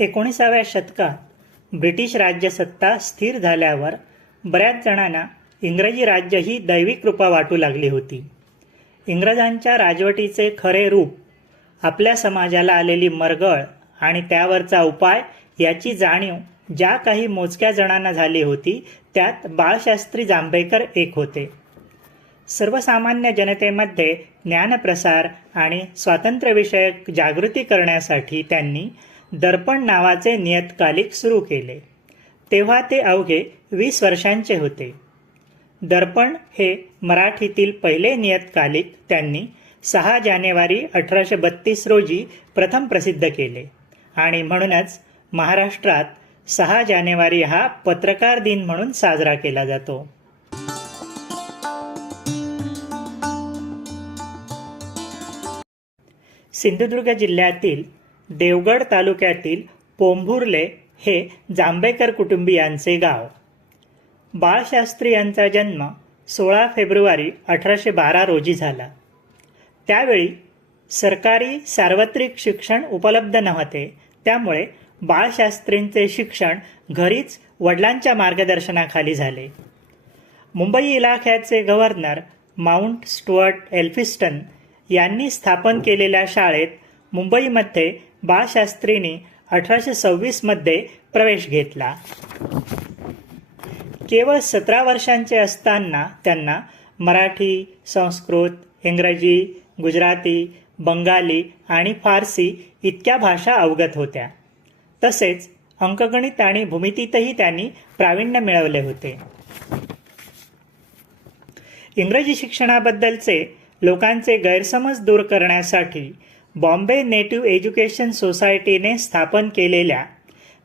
19व्या शतकात ब्रिटिश राज्यसत्ता स्थिर झाल्यावर बऱ्याच जणांना इंग्रजी राज्य ही दैवी कृपा वाटू लागली होती. इंग्रजांच्या राजवटीचे खरे रूप, आपल्या समाजाला आलेली मरगळ आणि त्यावरचा उपाय याची जाणीव ज्या काही मोजक्या जणांना झाली होती त्यात बाळशास्त्री जांभेकर एक होते. सर्वसामान्य जनतेमध्ये ज्ञानप्रसार आणि स्वातंत्र्यविषयक जागृती करण्यासाठी त्यांनी दर्पण नावाचे नियतकालिक सुरू केले. तेव्हा ते अवघे 20 वर्षांचे होते. दर्पण हे मराठीतील पहिले नियतकालिक त्यांनी 6 जानेवारी 1832 रोजी प्रथम प्रसिद्ध केले आणि म्हणूनच महाराष्ट्रात 6 जानेवारी हा पत्रकार दिन म्हणून साजरा केला जातो. सिंधुदुर्ग जिल्ह्यातील देवगड तालुक्यातील पोंभुर्ले हे जांभेकर कुटुंबियांचे गाव. बाळशास्त्री यांचा जन्म 16 फेब्रुवारी 1812 रोजी झाला. त्यावेळी सरकारी सार्वत्रिक शिक्षण उपलब्ध नव्हते, त्यामुळे बाळशास्त्रींचे शिक्षण घरीच वडिलांच्या मार्गदर्शनाखाली झाले. मुंबई इलाख्याचे गव्हर्नर माउंट स्टुअर्ट एल्फिस्टन यांनी स्थापन केलेल्या शाळेत मुंबईमध्ये बाळशास्त्रींनी 1826 मध्ये प्रवेश घेतला. केवळ 17 वर्षांचे असताना त्यांना मराठी, संस्कृत, इंग्रजी, गुजराती, बंगाली आणि फारसी इतक्या भाषा अवगत होत्या. तसेच अंकगणित आणि भूमितीतही त्यांनी प्रावीण्य मिळवले होते. इंग्रजी शिक्षणाबद्दलचे लोकांचे गैरसमज दूर करण्यासाठी बॉम्बे नेटिव्ह एज्युकेशन सोसायटीने स्थापन केलेल्या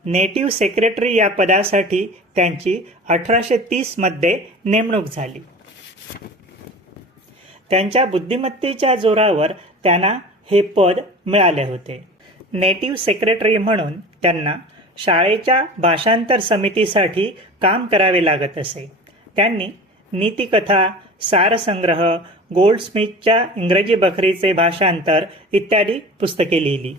नेटिव्ह सेक्रेटरी या पदासाठी त्यांची 1830 मध्ये नेमणूक झाली. त्यांच्या बुद्धिमत्तेच्या जोरावर त्यांना हे पद मिळाले होते. नेटिव्ह सेक्रेटरी म्हणून त्यांना शाळेच्या भाषांतर समितीसाठी काम करावे लागत असे. त्यांनी नीतिकथा, सारसंग्रह, गोल्डस्मिथच्या इंग्रजी बखरीचे भाषांतर इत्यादी पुस्तके लिहिली.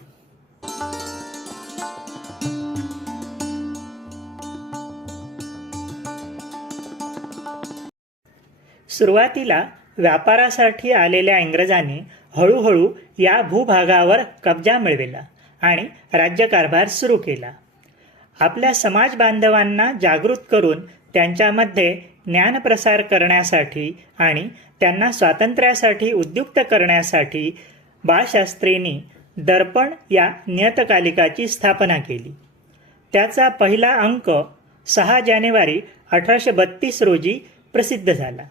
सुरुवातीला व्यापारासाठी आलेल्या इंग्रजांनी हळूहळू या भूभागावर कब्जा मिळविला आणि राज्यकारभार सुरू केला. आपल्या समाज बांधवांना जागृत करून त्यांच्यामध्ये ज्ञानप्रसार करण्यासाठी आणि त्यांना स्वातंत्र्यासाठी उद्युक्त करण्यासाठी बाळशास्त्रींनी दर्पण या नियतकालिकाची स्थापना केली. त्याचा पहिला अंक 6 जानेवारी 1832 रोजी प्रसिद्ध झाला.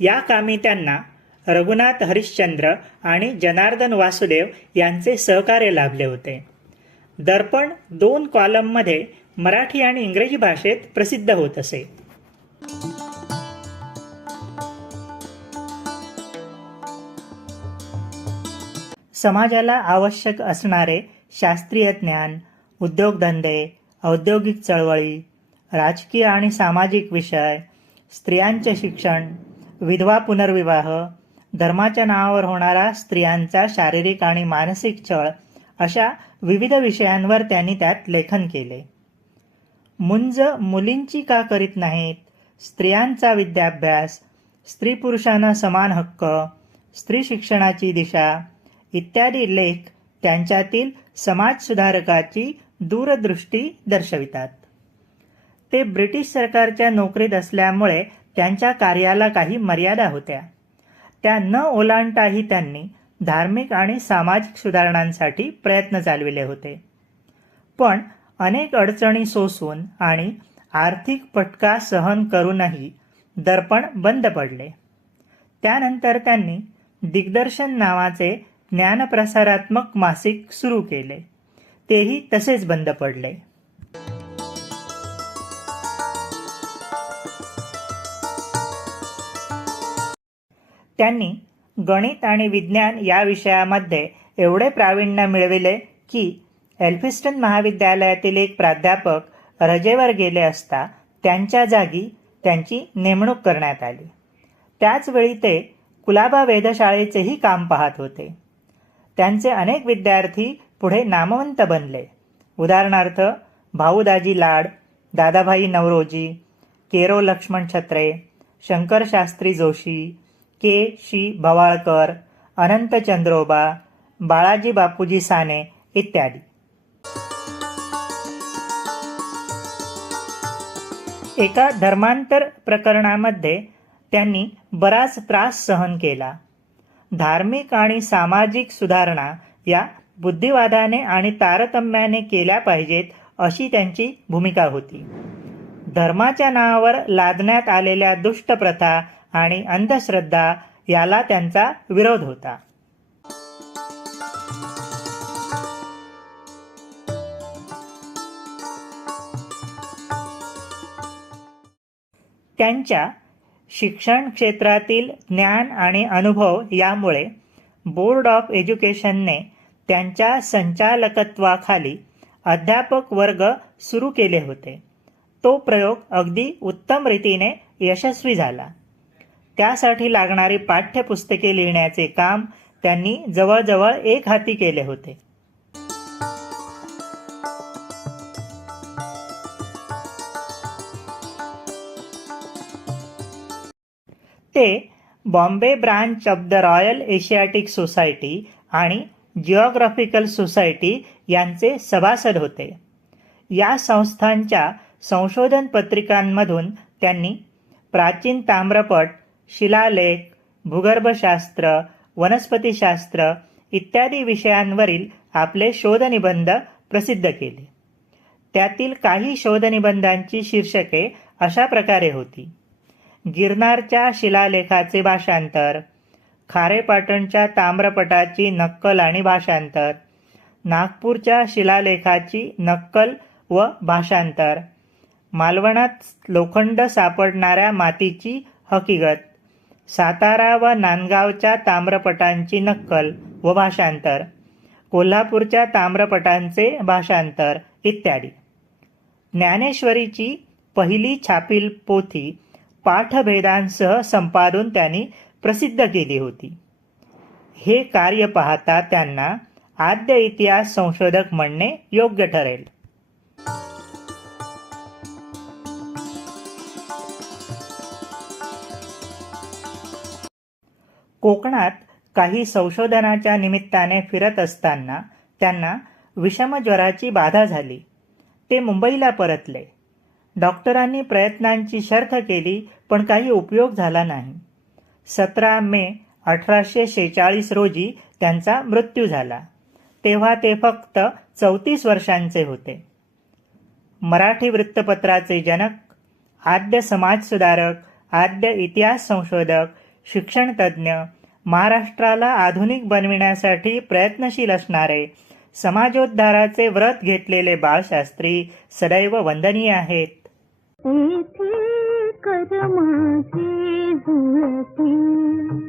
या कामी त्यांना रघुनाथ हरिश्चंद्र आणि जनार्दन वासुदेव यांचे सहकार्य लाभले होते. दर्पण 2 कॉलममध्ये मराठी आणि इंग्रजी भाषेत प्रसिद्ध होत असे. समाजाला आवश्यक असणारे शास्त्रीय ज्ञान, उद्योगधंदे, औद्योगिक चळवळी, राजकीय आणि सामाजिक विषय, स्त्रियांचे शिक्षण, विधवा पुनर्विवाह, धर्माच्या नावावर होणारा स्त्रियांचा शारीरिक आणि मानसिक छळ अशा विविध विषयांवर त्यांनी त्यात लेखन केले. मुंज मुलींची का करीत नाहीत, स्त्रियांचा विद्याभ्यास, स्त्री पुरुषांना समान हक्क, स्त्री शिक्षणाची दिशा इत्यादी लेख त्यांच्यातील समाजसुधारकाची दूरदृष्टी दर्शवितात. ते ब्रिटिश सरकारच्या नोकरीत असल्यामुळे त्यांच्या कार्याला काही मर्यादा होत्या. त्या न ओलांडताही त्यांनी धार्मिक आणि सामाजिक सुधारणांसाठी प्रयत्न चालविले होते. पण अनेक अडचणी सोसून आणि आर्थिक फटका सहन करूनही दर्पण बंद पडले. त्यानंतर त्यांनी दिग्दर्शन नावाचे ज्ञानप्रसारात्मक मासिक सुरू केले. तेही तसेच बंद पडले. त्यांनी गणित आणि विज्ञान या विषयामध्ये एवढे प्रावीण्य मिळविले की एल्फिस्टन महाविद्यालयातील एक प्राध्यापक रजेवर गेले असता त्यांच्या जागी त्यांची नेमणूक करण्यात आली. त्याचवेळी ते कुलाबा वेधशाळेचेही काम पाहत होते. त्यांचे अनेक विद्यार्थी पुढे नामवंत बनले. उदाहरणार्थ भाऊदाजी लाड, दादाभाई नवरोजी, केरो लक्ष्मण छत्रे, शंकरशास्त्री जोशी, के. शी. भवाळकर, अनंत चंद्रोबा, बाळाजी बापूजी साने इत्यादी. एका धर्मांतर प्रकरणामध्ये त्यांनी बराच त्रास सहन केला. धार्मिक आणि सामाजिक सुधारणा या बुद्धिवादाने आणि तारतम्याने केल्या पाहिजेत अशी त्यांची भूमिका होती. धर्माच्या नावावर लादण्यात आलेल्या दुष्ट प्रथा आणि अंधश्रद्धा याला त्यांचा विरोध होता. त्यांच्या शिक्षण क्षेत्रातील ज्ञान आणि अनुभव यामुळे बोर्ड ऑफ एज्युकेशनने त्यांच्या संचालकत्वाखाली अध्यापक वर्ग सुरू केले होते. तो प्रयोग अगदी उत्तम रीतीने यशस्वी झाला. त्यासाठी लागणारी पाठ्यपुस्तके लिहिण्याचे काम त्यांनी जवळजवळ एक हाती केले होते. ते Bombay branch of the royal Asiatic society आणि जिओग्राफिकल सोसायटी यांचे सभासद होते. या संस्थांच्या संशोधन पत्रिकांमधून त्यांनी प्राचीन ताम्रपट, शिलालेख, भूगर्भशास्त्र, वनस्पतीशास्त्र इत्यादी विषयांवरील आपले शोधनिबंध प्रसिद्ध केले. त्यातील काही शोधनिबंधांची शीर्षके अशा प्रकारे होती: गिरनारच्या शिलालेखाचे भाषांतर, खारेपाटणच्या ताम्रपटाची नक्कल आणि भाषांतर, नागपूरच्या शिलालेखाची नक्कल व भाषांतर, मालवणात लोखंड सापडणाऱ्या मातीची हकीकत, सातारा व नांदगावच्या ताम्रपटांची नक्कल व भाषांतर, कोल्हापूरच्या ताम्रपटांचे भाषांतर इत्यादी. ज्ञानेश्वरीची पहिली छापील पोथी पाठभेदांसह संपादून त्यांनी प्रसिद्ध केली होती. हे कार्य पाहता त्यांना आद्य इतिहास संशोधक म्हणणे योग्य ठरेल. कोकणात काही संशोधनाच्या निमित्ताने फिरत असताना त्यांना विषमज्वराची बाधा झाली. ते मुंबईला परतले. डॉक्टरांनी प्रयत्नांची शर्थ केली, पण काही उपयोग झाला नाही. 17 मे 1846 रोजी त्यांचा मृत्यू झाला. तेव्हा ते फक्त 34 वर्षांचे होते. मराठी वृत्तपत्राचे जनक, आद्य समाजसुधारक, आद्य इतिहास संशोधक, शिक्षणतज्ज्ञ, महाराष्ट्राला आधुनिक बनविण्यासाठी प्रयत्नशील असणारे, समाजोद्धाराचे व्रत घेतलेले बाळशास्त्री सदैव वंदनीय आहेत. कर माझे जुळते